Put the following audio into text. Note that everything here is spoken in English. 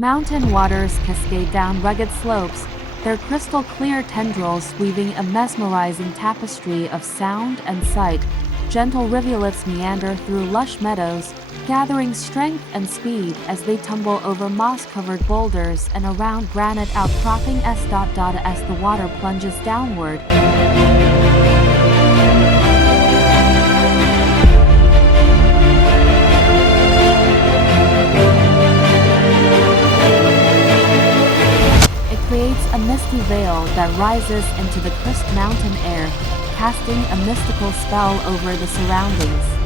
Mountain waters cascade down rugged slopes, their crystal-clear tendrils weaving a mesmerizing tapestry of sound and sight. Gentle rivulets meander through lush meadows, gathering strength and speed as they tumble over moss-covered boulders and around granite outcropping as the water plunges downward. It creates a misty veil that rises into the crisp mountain air, casting a mystical spell over the surroundings.